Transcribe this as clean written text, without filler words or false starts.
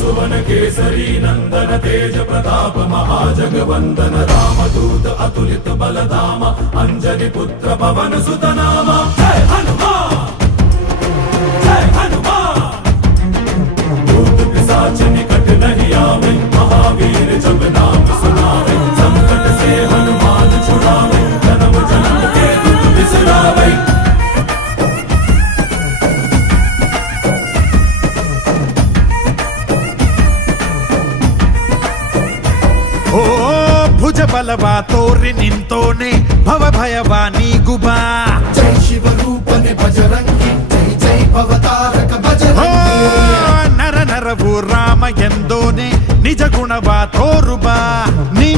सुवन केसरी नंदन तेज प्रताप महाजगवंदन रामदूत अतुलित बलधाम अंजनी पुत्र पवन सुत नाम जय हनुमान जय हनुमान। भूत पिशाच निकट नहीं आवे महावीर जब नाम सुनावे संकट से हनुमान छुड़ावे जन्म जन्म के दुख बिसरावे। ಓ ಭುಜ ಬಲವ ತೋರಿ ನಿಂತೋನೆ ಭವ ಭಯವ ನೀಗುಬಾ ಜೈ ಶಿವ ರೂಪನೆ ಬಜರಂಗಿ ಜೈ ಜೈ ಭವತಾರಕ ಬಜರಂಗಿ ನರ ನರವು ರಾಮ ಎಂದೋನೆ ನಿಜ ಗುಣವ ತೋರುಬಾ ನೀ